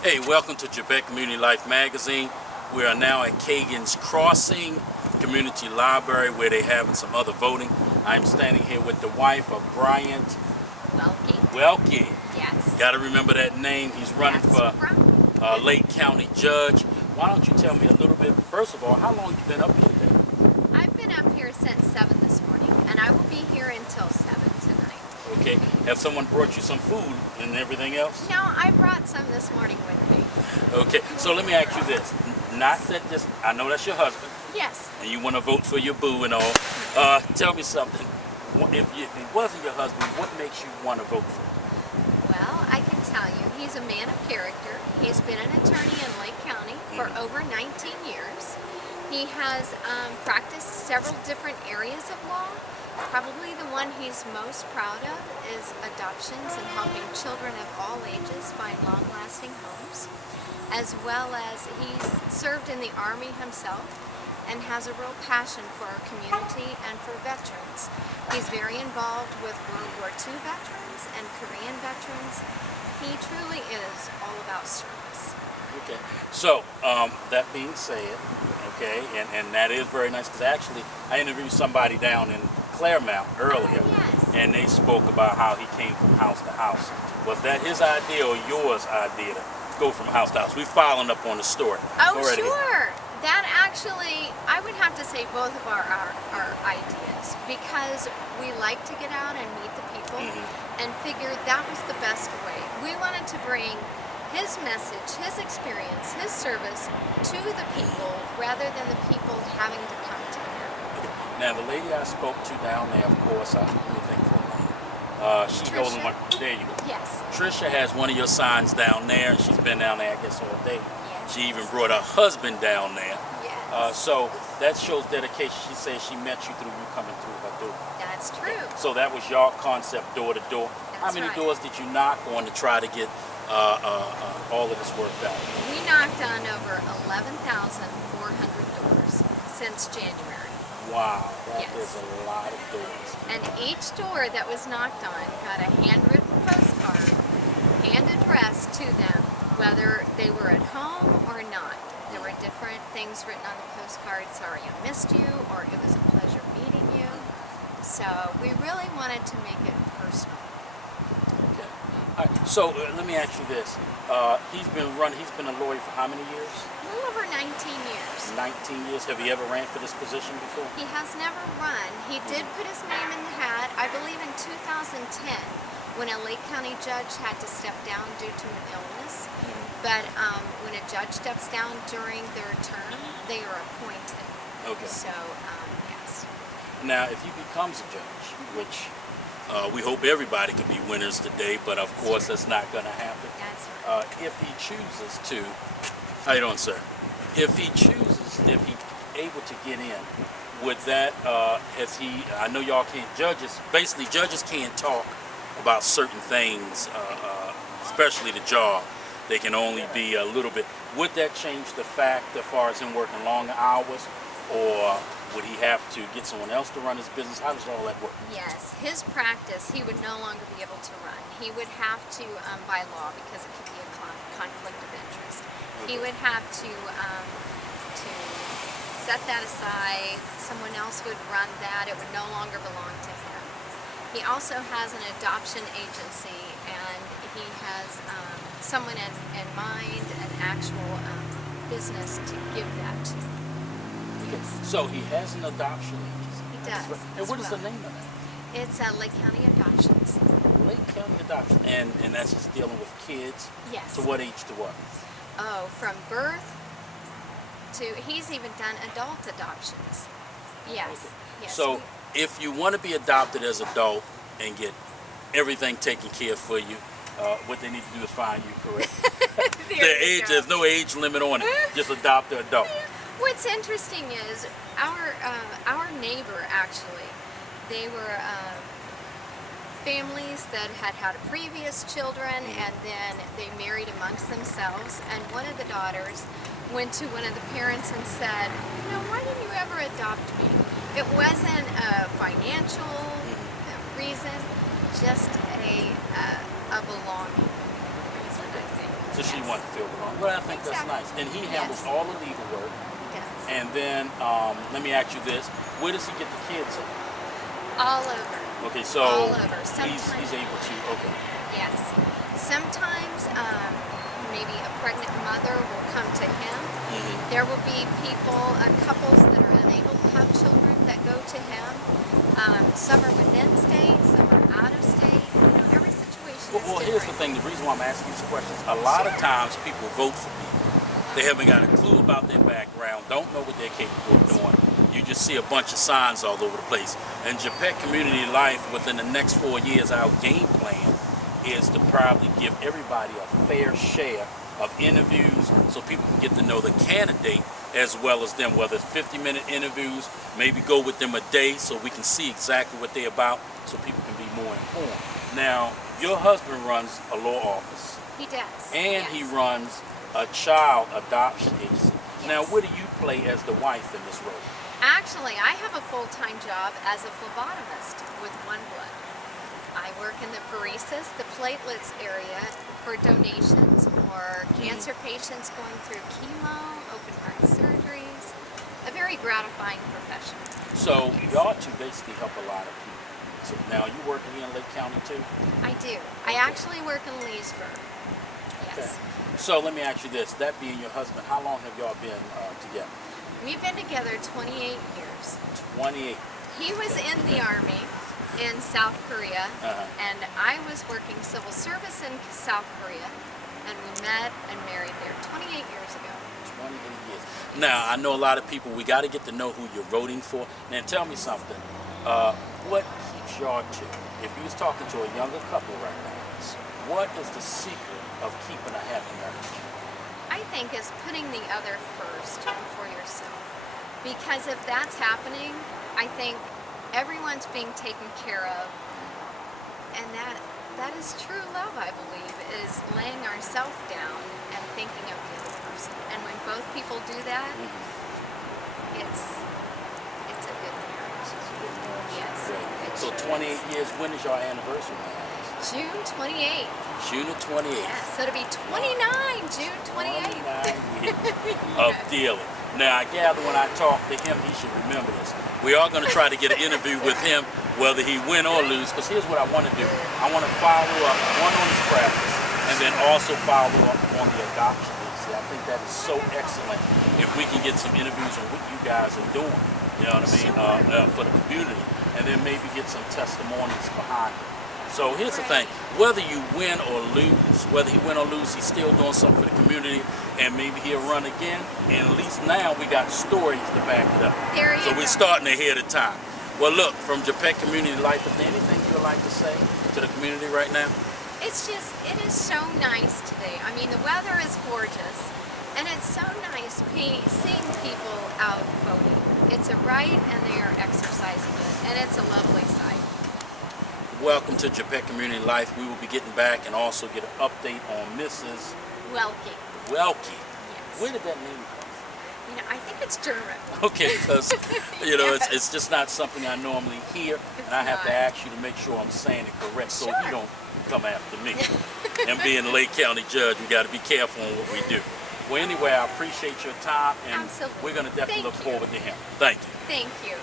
Hey, welcome to JAPEC Community Life Magazine. We are now at Kagan's Crossing Community Library where they're having some other voting. I'm standing here with the wife of Bryant Welke. Yes. Got to remember that name. He's running for Lake County Judge. Why don't you tell me a little bit, first of all, how long you been up here today? I've been up here since 7 this morning, and I will be here until 7 tonight. Okay. Have someone brought you some food and everything else? No, I brought some this morning with me. Okay. So let me ask you this. Not that this, I know that's your husband. Yes. And you want to vote for your boo and all. Tell me something. If it wasn't your husband, what makes you want to vote for him? Well, I can tell you, he's a man of character. He's been an attorney in Lake County for over 19 years. He has practiced several different areas of law. Probably the one he's most proud of is adoptions and helping children of all ages find long-lasting homes, as well as he's served in the Army himself and has a real passion for our community and for veterans. He's very involved with World War II veterans and Korean veterans. He truly is all about service. Okay, so that being said, okay, and that is very nice because actually I interviewed somebody down in Claremont earlier, Yes. and they spoke about how he came from house to house. Was that his idea or yours idea to go from house to house? We're following up on the story. Oh, Go right ahead. sure. That actually, I would have to say both of our ideas, because we like to get out and meet the people and figured that was the best way. We wanted to bring his message, his experience, his service to the people rather than the people having to come to him. Now the lady I spoke to down there, of course, let me think for a moment. She goes on, there you go. Yes. Trisha has one of your signs down there, and she's been down there, I guess, all day. Yes. She even brought her husband down there. Yes. So that shows dedication. She says she met you through you coming through her door. That's true. So that was your concept, door to door. How That's many right. doors did you knock on to try to get all of this worked out? We knocked on over 11,400 doors since January. Wow, that Yes. is a lot of doors. And each door that was knocked on got a handwritten postcard, hand addressed to them, whether they were at home or not. There were different things written on the postcard, sorry I missed you, or it was a pleasure meeting you. So we really wanted to make it personal. Okay. All right. So let me ask you this. He's been a lawyer for how many years? A little over 19 years. 19 years. Have you ever ran for this position before? He has never run. He did put his name in the hat, I believe in 2010, when a Lake County judge had to step down due to an illness. But when a judge steps down during their term, they are appointed. Okay. So, yes. Now, if he becomes a judge, which we hope everybody could be winners today, but of course that's not going to happen. That's right. If he chooses to, how you doing, sir? If he's able to get in, would that, I know y'all can't, basically judges can't talk about certain things, especially the job. They can only be a little bit. Would that change the fact as far as him working longer hours, or would he have to get someone else to run his business? How does all that work? Yes, his practice, he would no longer be able to run. He would have to, by law, because it could be a conflict of interest, he would have to set that aside. Someone else would run that. It would no longer belong to him. He also has an adoption agency, and he has someone in mind, an actual business to give that to. Yes. So he has an adoption agency. He does. And what is the name of that? It's Lake County Adoptions. Lake County Adoption. And that's just dealing with kids? Yes. To what age to what? Oh, from birth to, he's even done adult adoptions. Yes. Okay. Yes. So if you want to be adopted as an adult and get everything taken care of for you, what they need to do is find you, correct? There's no age limit on it. Just adopt an adult. What's interesting is our neighbor, actually, they were families that had had previous children, and then they married amongst themselves, and one of the daughters went to one of the parents and said, you know, why didn't you ever adopt me? It wasn't a financial reason, just a belonging reason, I think. So she Yes. wanted to feel belong. Well, I think that's Exactly. nice. And he handles Yes. all the legal work. He does. And then let me ask you this: where does he get the kids at? All over. Okay, so All over. he's Sometimes, able to. Okay. yes. Sometimes maybe a pregnant mother will come to him. There will be couples that are unable to have children that go to him. Some are within state, some are out of state. Every situation is Well, different. here's the thing. The reason why I'm asking these questions: a lot of times people vote for people. They haven't got a clue about their background, don't know what they're capable of doing. You just see a bunch of signs all over the place. And JAPEC Community Life, within the next 4 years, our game plan is to probably give everybody a fair share of interviews so people can get to know the candidate as well as them, whether it's 50-minute interviews, maybe go with them a day so we can see exactly what they're about so people can be more informed. Now, your husband runs a law office. He does. And yes. he runs a child adoption agency. Now, Yes. what do you play as the wife in this role? Actually, I have a full-time job as a phlebotomist with One Blood. I work in the pheresis, the platelets area for donations for cancer patients going through chemo, open heart surgeries. A very gratifying profession. So y'all two basically help a lot of people. So now you working here in Lake County too? I do. I actually work in Leesburg. Yes. So let me ask you this: that being your husband, how long have y'all been together? We've been together 28 years. 28. He was in the Army in South Korea, Uh-huh. and I was working civil service in South Korea, and we met and married there 28 years ago. 28 years. Now, I know a lot of people, we got to get to know who you're voting for. Now, tell me something. What keeps y'all two? If you was talking to a younger couple right now, what is the secret of keeping a happy marriage? I think is putting the other first before yourself. Because if that's happening, I think everyone's being taken care of. And that is true love, I believe, is laying ourselves down and thinking of the other person. And when both people do that, it's a good marriage. Yes. Great. it So sure 28 is. years, when is your anniversary? June 28th. June of 28. Yes, so it'll be 29, June 28th. 29 years of dealing. Now, I gather when I talk to him, he should remember this. We are going to try to get an interview with him, whether he win or lose, because here's what I want to do. I want to follow up, one, on his practice, and then also follow up on the adoption agency. I think that is so excellent if we can get some interviews on what you guys are doing, you know what I mean, for the community, and then maybe get some testimonies behind it. So here's the thing, whether you win or lose, whether he win or lose, he's still doing something for the community, and maybe he'll run again, and at least now we got stories to back it up. There you So go. we're starting ahead of time. Well, look, from JAPEC Community Life, is there anything you would like to say to the community right now? It is so nice today. I mean, the weather is gorgeous, and it's so nice seeing people out voting. It's a right, and they are exercising it, and it's a lovely sight. Welcome to JAPEC Community Life. We will be getting back and also get an update on Mrs. Welke. Welke. Yes. Where did that name come from? I think it's German. Okay, because Yes. it's just not something I normally hear, and I have to not. ask you to make sure I'm saying it correct, so Sure. you don't come after me. And being a Lake County judge, we got to be careful on what we do. Well, anyway, I appreciate your time, and Absolutely. we're going to definitely Thank look you. forward to him. Thank you. Thank you.